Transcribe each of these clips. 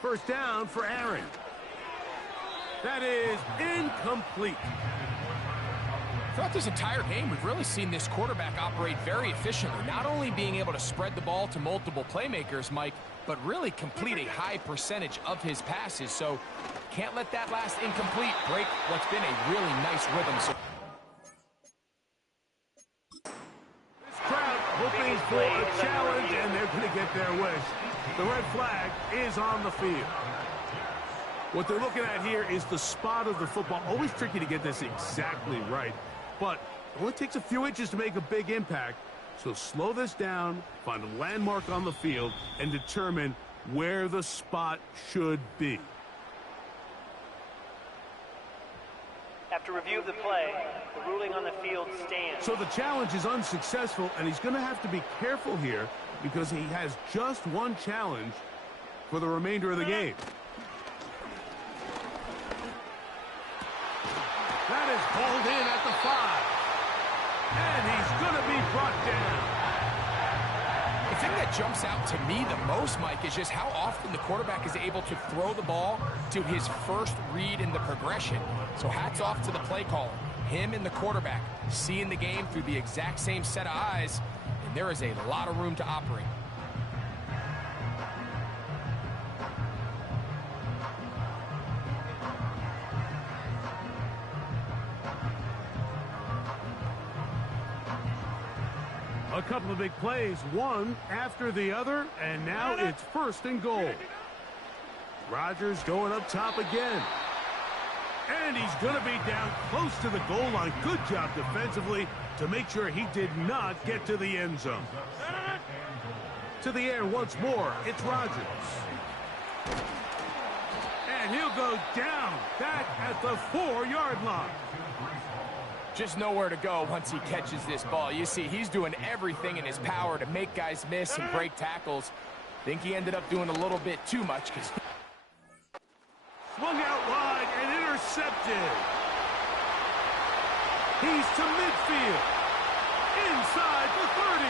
First down for Aaron. That is incomplete. Throughout this entire game, we've really seen this quarterback operate very efficiently, not only being able to spread the ball to multiple playmakers, Mike, but really complete a high percentage of his passes. So can't let that last incomplete break what's been a really nice rhythm. So this crowd hoping for a challenge, and they're going to get their wish. The red flag is on the field. What they're looking at here is the spot of the football. Always tricky to get this exactly right, but it only takes a few inches to make a big impact. So slow this down, find a landmark on the field, and determine where the spot should be. After review of the play, the ruling on the field stands. So the challenge is unsuccessful, and he's going to have to be careful here because he has just one challenge for the remainder of the game. That is hauled in at the 5. And he's going to be brought down. The thing that jumps out to me the most, Mike, is just how often the quarterback is able to throw the ball to his first read in the progression. So hats off to the play caller. Him and the quarterback seeing the game through the exact same set of eyes, and there is a lot of room to operate. A couple of big plays, one after the other, and now it's first and goal. Rodgers going up top again. And he's going to be down close to the goal line. Good job defensively to make sure he did not get to the end zone. To the air once more, it's Rodgers. And he'll go down back at the 4-yard line. Just nowhere to go once he catches this ball. You see, he's doing everything in his power to make guys miss and break tackles. Think he ended up doing a little bit too much because swung out wide and intercepted. He's to midfield. Inside the 30.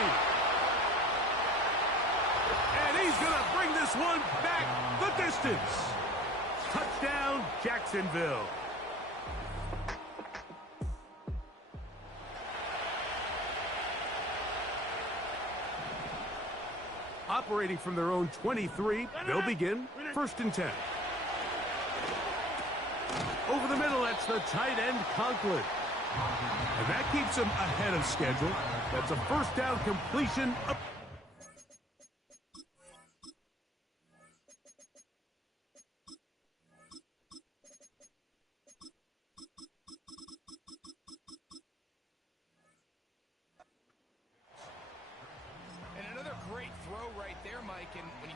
And he's going to bring this one back the distance. Touchdown, Jacksonville. Operating from their own 23, they'll begin first and 10. Over the middle, that's the tight end, Conklin. And that keeps him ahead of schedule. That's a first down completion.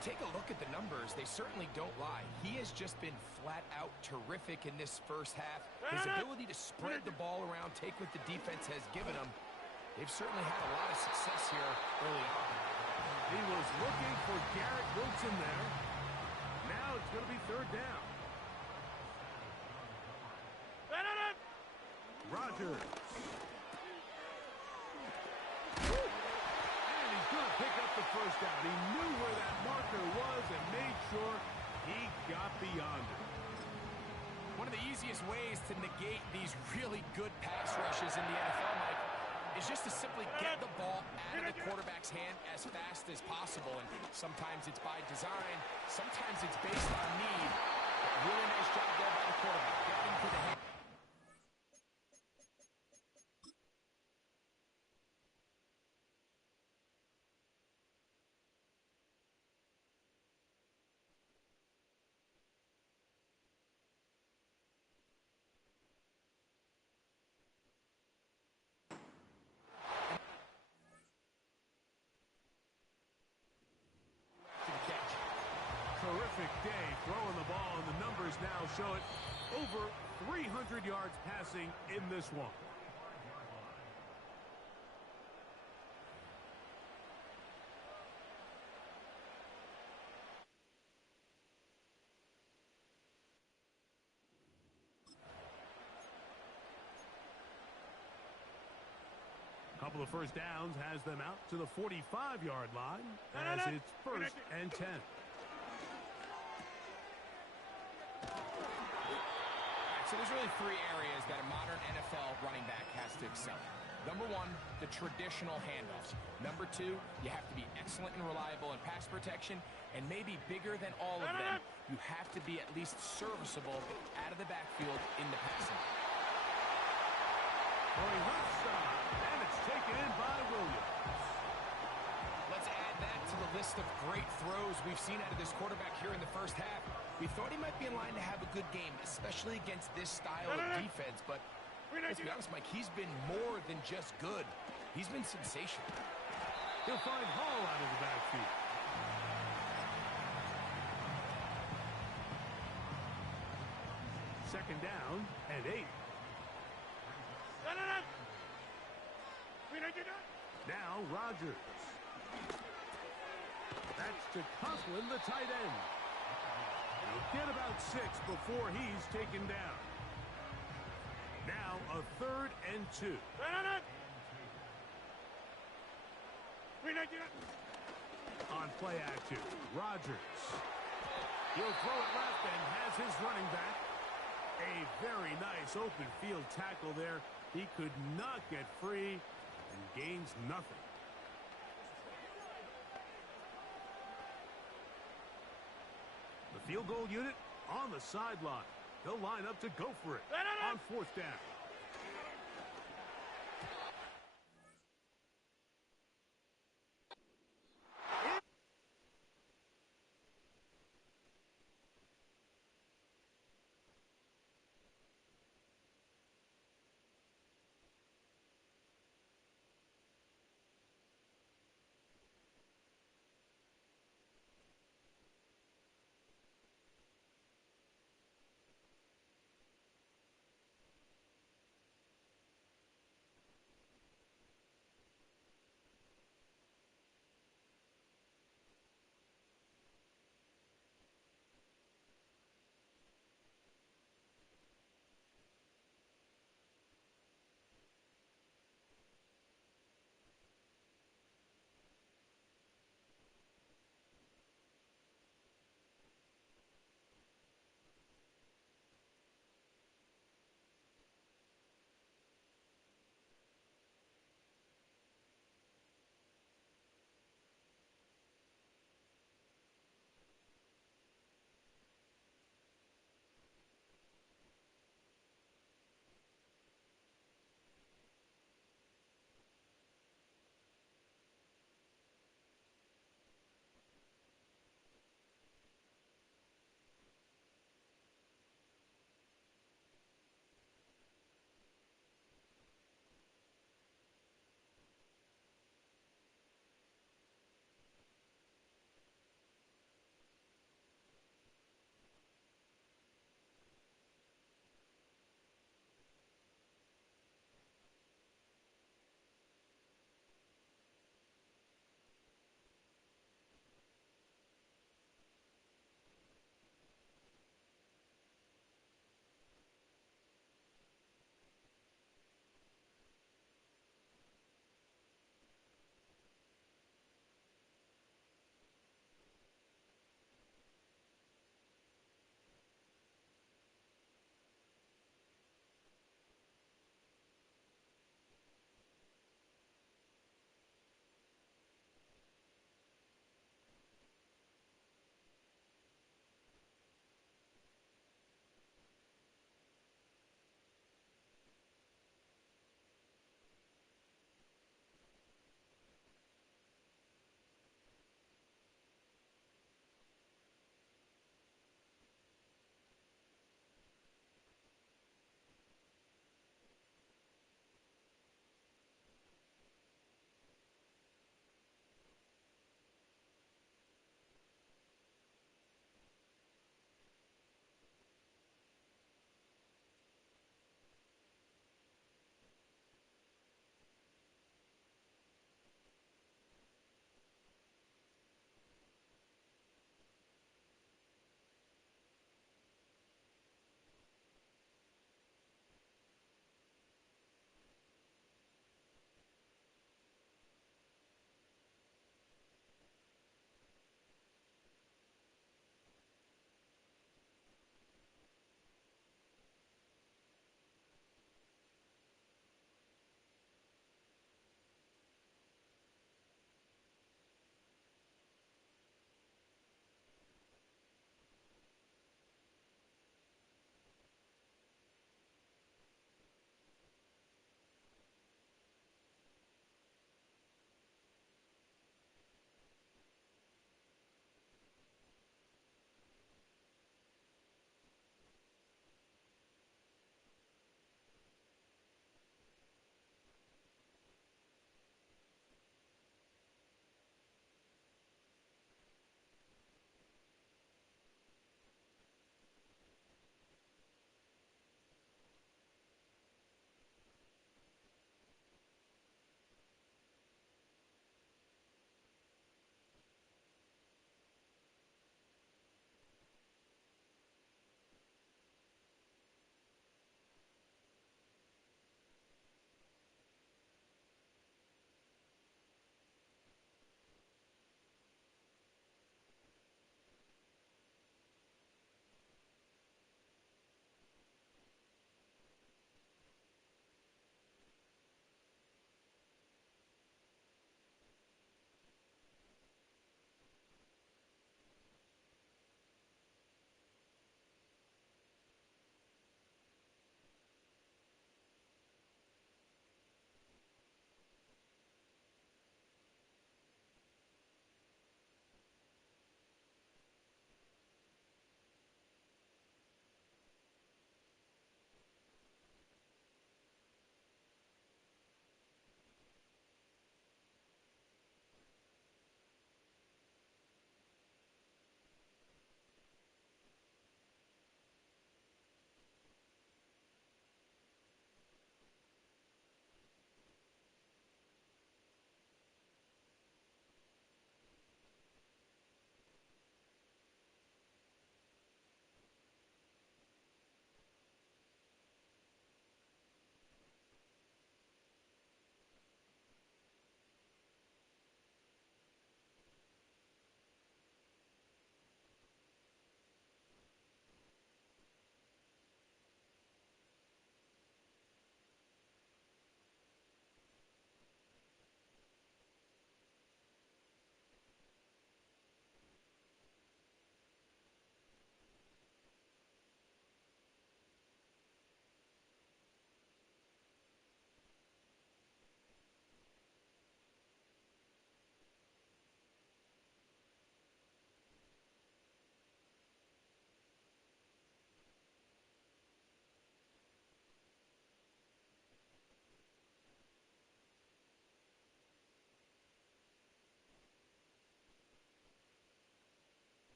Take a look at the numbers. They certainly don't lie. He has just been flat out terrific in this first half. His ability to spread the ball around, take what the defense has given him. They've certainly had a lot of success here early on. He was looking for Garrett Wilson there. Now it's going to be third down. Rodgers. Pick up the first down. He knew where that marker was and made sure he got beyond it. One of the easiest ways to negate these really good pass rushes in the NFL, Mike, is just to simply get the ball out of the quarterback's hand as fast as possible. And sometimes it's by design, sometimes it's based on need. But really nice job there by the quarterback. Got him to the hand. Terrific day throwing the ball, and the numbers now show it. Over 300 yards passing in this one. Couple of first downs has them out to the 45-yard line as it's first and 10. So there's really three areas that a modern NFL running back has to excel at. Number one, the traditional handoffs. Number two, you have to be excellent and reliable in pass protection. And maybe bigger than all of them, you have to be at least serviceable out of the backfield in the passing. Going left side, and it's taken in by Williams. Let's add that to the list of great throws we've seen out of this quarterback here in the first half. We thought he might be in line to have a good game, especially against this style of defense. But let's be honest, Mike, he's been more than just good. He's been sensational. He'll find Hall out of the backfield. Second down and 8. Now Rodgers. That's to Coughlin, the tight end. He'll get about 6 before he's taken down. Now a 3rd and 2. On play action, Rodgers. He'll throw it left and has his running back. A very nice open field tackle there. He could not get free and gains nothing. The field goal unit on the sideline. They'll line up to go for it on 4th down.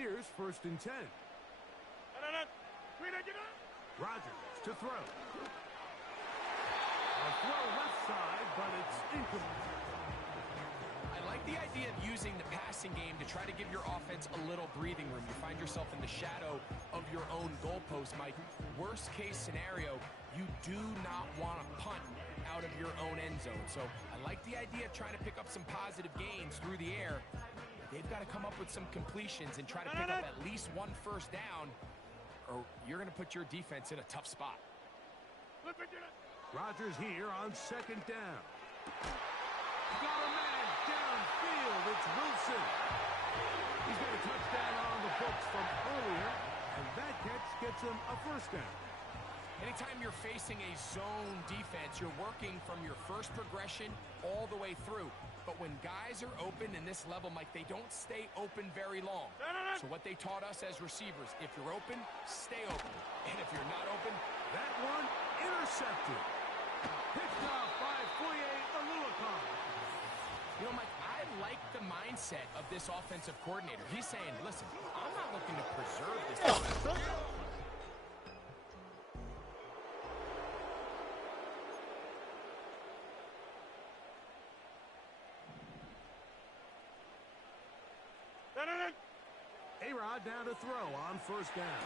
Here's 1st and 10. Rodgers to throw. A throw left side, but it's incomplete. I like the idea of using the passing game to try to give your offense a little breathing room. You find yourself in the shadow of your own goalpost, Mike. Worst case scenario, you do not want to punt out of your own end zone. So I like the idea of trying to pick up some positive gains through the air. They've got to come up with some completions and try to pick up at least one 1st down, or you're going to put your defense in a tough spot. Rodgers here on 2nd down. Got a man downfield. It's Wilson. He's got a touchdown on the books from earlier, and that catch gets him a 1st down. Anytime you're facing a zone defense, you're working from your first progression all the way through. But when guys are open in this level, Mike, they don't stay open very long. So what they taught us as receivers, if you're open, stay open. And if you're not open, that one intercepted. Picked off by Foye Aluakon. You know, Mike, I like the mindset of this offensive coordinator. He's saying, listen, I'm not looking to preserve this defense. A-Rod down to throw on 1st down.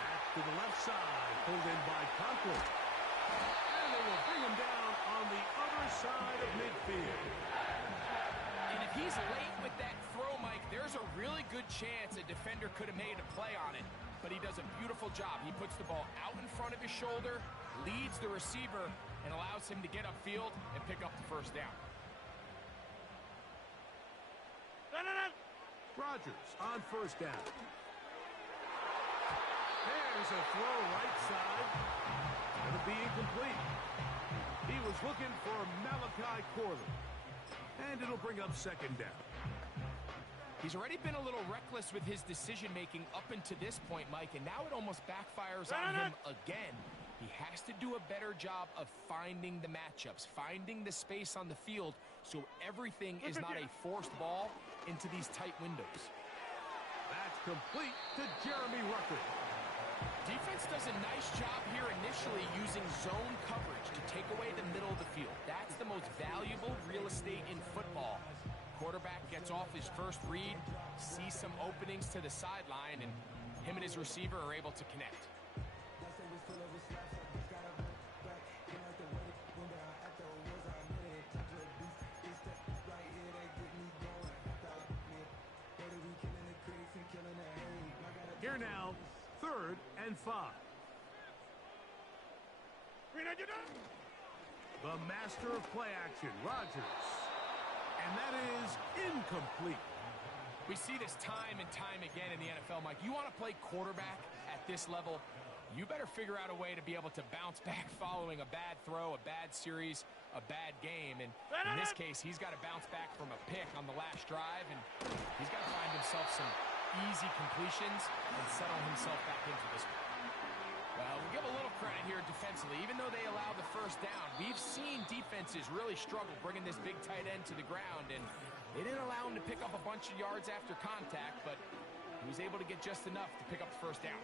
Back to the left side, pulled in by Conklin. And they will bring him down on the other side of midfield. And if he's late with that throw, Mike, there's a really good chance a defender could have made a play on it. But he does a beautiful job. He puts the ball out in front of his shoulder, leads the receiver, and allows him to get upfield and pick up the 1st down. Rodgers on 1st down. There's a throw right side. Going to be incomplete. He was looking for Malachi Corley. And it'll bring up 2nd down. He's already been a little reckless with his decision-making up until this point, Mike, and now it almost backfires on him again. He has to do a better job of finding the matchups, finding the space on the field so everything is not a forced ball into these tight windows. That's complete to Jeremy Ruckert. Defense does a nice job here initially using zone coverage to take away the middle of the field. That's the most valuable real estate in football. Quarterback gets off his first read, sees some openings to the sideline, and him and his receiver are able to connect. Here now, 3rd and 5. The master of play action, Rodgers. And that is incomplete. We see this time and time again in the NFL, Mike. You want to play quarterback at this level, you better figure out a way to be able to bounce back following a bad throw, a bad series, a bad game. And in this case, he's got to bounce back from a pick on the last drive, and he's got to find himself some easy completions and settle himself back into this one. Well, we'll give a little credit here defensively. Even though they allowed the 1st down, we've seen defenses really struggle bringing this big tight end to the ground, and they didn't allow him to pick up a bunch of yards after contact, but he was able to get just enough to pick up the 1st down.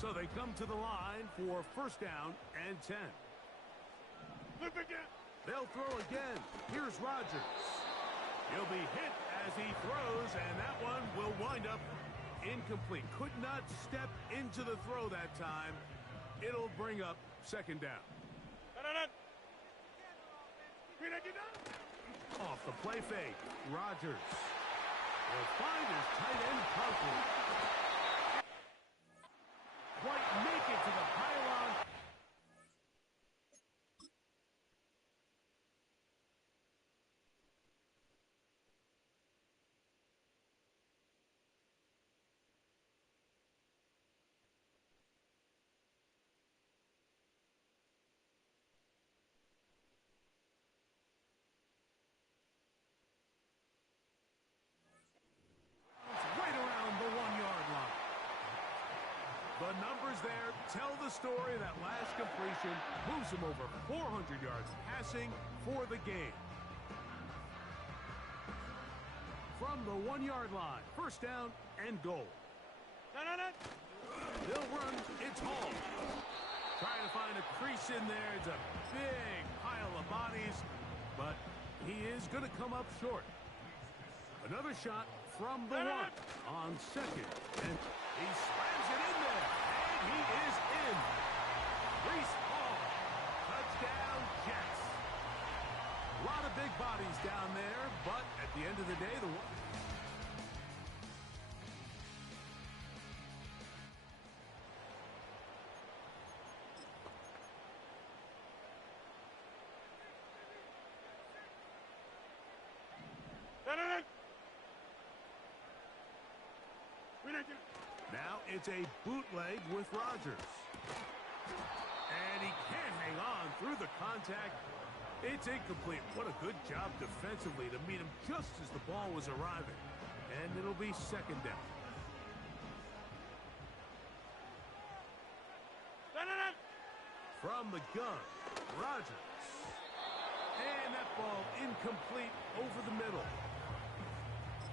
So they come to the line for 1st down and 10. They'll throw again. Here's Rodgers. He'll be hit as he throws, and that one will wind up incomplete. Could not step into the throw that time. It'll bring up 2nd down. Off the play fake, Rodgers will find his tight end Conklin. Quite make it to the pylon. numbers there tell the story. That last completion moves him over 400 yards passing for the game. From the 1-yard line, first down and goal. They'll run. It's Hall. Trying to find a crease in there. It's a big pile of bodies, but he is going to come up short. Another shot from the 1 on second. And he slams it in there. And he is in. Reese Hall. Touchdown, Jets. A lot of big bodies down there, but at the end of the day, the now it's a bootleg with Rodgers. And he can't hang on through the contact. It's incomplete. What a good job defensively to meet him just as the ball was arriving. And it'll be second down. From the gun, Rodgers. And that ball incomplete over the middle.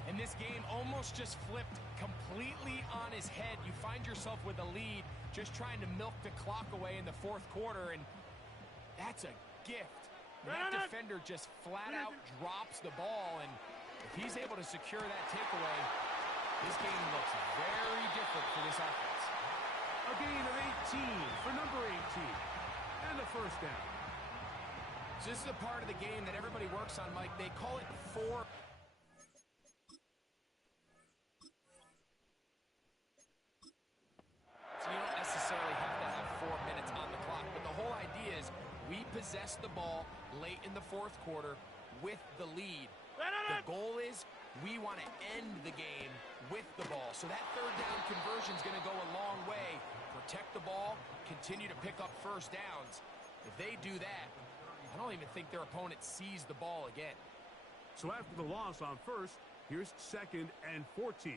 And this game almost just flipped completely on his head. You find yourself with a lead, just trying to milk the clock away in the fourth quarter, and that's a gift. That defender just flat out drops the ball, and if he's able to secure that takeaway, this game looks very different for this offense. A gain of 18 for number 18, and a first down. So this is a part of the game that everybody works on, Mike. They call it 4. So you don't necessarily have to have 4 minutes on the clock, but the whole idea is we possess the ball late in the fourth quarter with the lead. The goal is we want to end the game with the ball. So that third down conversion is going to go a long way. Protect the ball, continue to pick up first downs. If they do that, I don't even think their opponent sees the ball again. So after the loss on first, here's second and 14.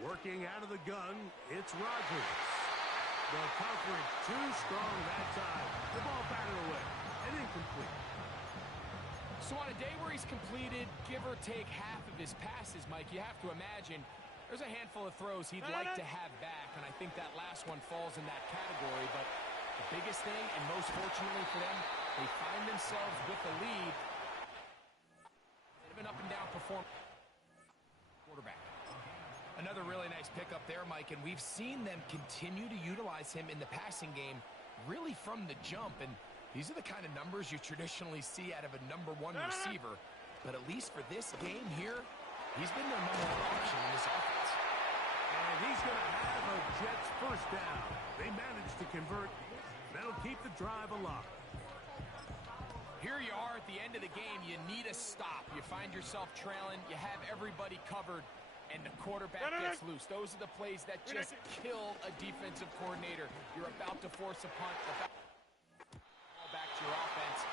Working out of the gun, it's Rodgers. The coverage too strong that time. The ball batted away and incomplete. So on a day where he's completed, give or take half of his passes, Mike, you have to imagine there's a handful of throws he'd like to have back, and I think that last one falls in that category. But the biggest thing, and most fortunately for them, they find themselves with the lead. They've been up and down performance. Quarterback. Another really nice pickup there, Mike, and we've seen them continue to utilize him in the passing game really from the jump, and these are the kind of numbers you traditionally see out of a number 1 receiver. But at least for this game here, he's been their number 1 option in this offense. And he's going to have a Jets first down. They managed to convert. That'll keep the drive alive. Here you are at the end of the game. You need a stop. You find yourself trailing. You have everybody covered, and the quarterback gets loose. Those are the plays that just kill a defensive coordinator. You're about to force a punt. Back to your offense.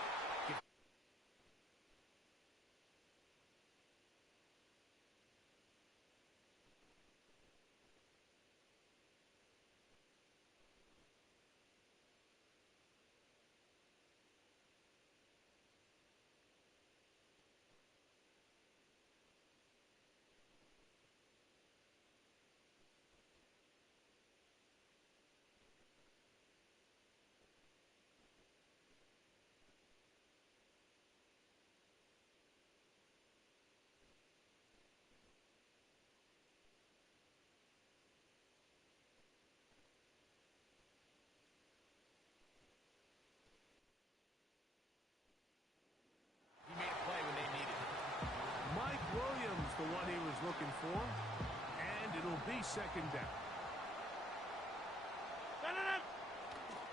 The one he was looking for, and it'll be second down.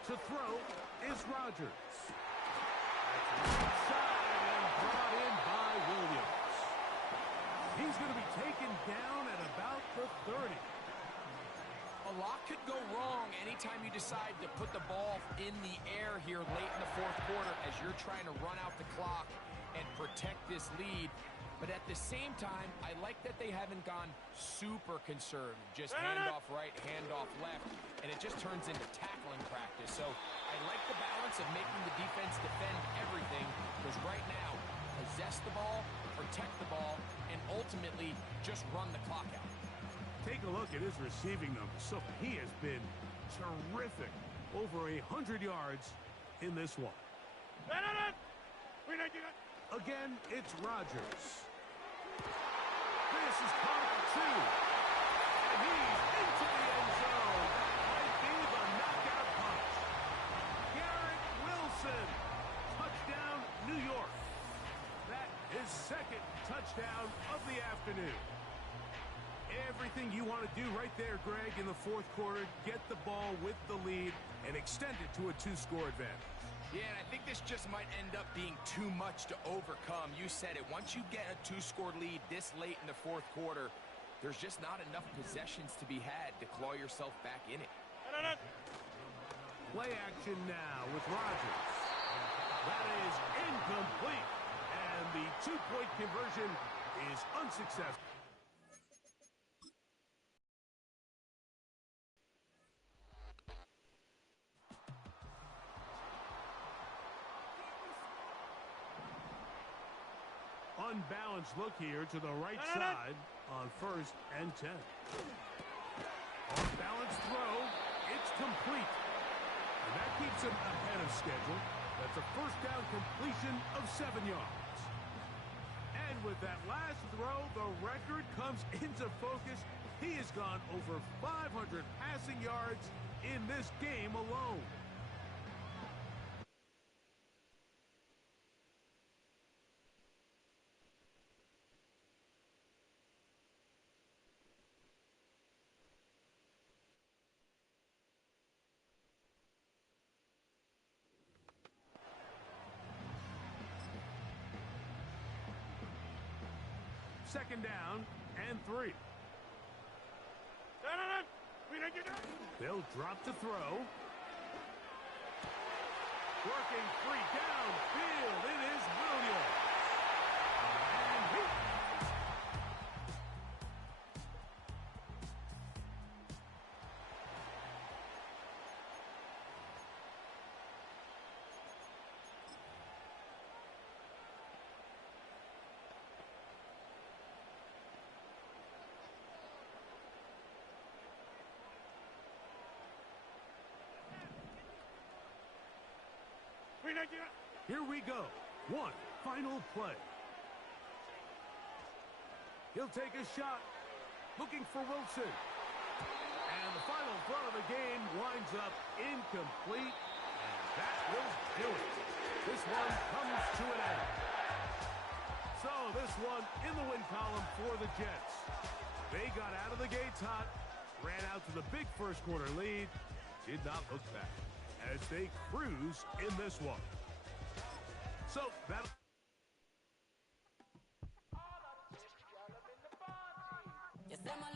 To throw is Rodgers. Inside and brought in by Williams. He's going to be taken down at about the 30. A lot could go wrong anytime you decide to put the ball in the air here late in the fourth quarter. smart as you're trying to run out the clock and protect this lead. But at the same time, I like that they haven't gone super conservative. Just handoff right, handoff left, and it just turns into tackling practice. So I like the balance of making the defense defend everything, because right now, possess the ball, protect the ball, and ultimately just run the clock out. Take a look at his receiving numbers. So he has been terrific. Over 100 yards in this one. Again, it's Rodgers. This is caught for 2. And he's into the end zone. That might be the knockout punch. Garrett Wilson. Touchdown, New York. That is second touchdown of the afternoon. Everything you want to do right there, Greg, in the fourth quarter. Get the ball with the lead and extend it to a 2-score advantage. Yeah, and I think this just might end up being too much to overcome. You said it. Once you get a 2-score lead this late in the fourth quarter, there's just not enough possessions to be had to claw yourself back in it. Play action now with Rodgers. That is incomplete. And the 2-point conversion is unsuccessful. Unbalanced look here to the right side on 1st and 10. Off-balance throw. It's complete. And that keeps him ahead of schedule. That's a first down completion of 7 yards. And with that last throw, the record comes into focus. He has gone over 500 passing yards in this game alone. Second down and 3. They'll drop to throw. Working free downfield. It is Williams. And he... Here we go. One final play. He'll take a shot. Looking for Wilson. And the final throw of the game winds up incomplete. And that will do it. This one comes to an end. So this one in the win column for the Jets. They got out of the gates hot, ran out to the big first quarter lead, did not look back as they cruise in this one. So that... You say my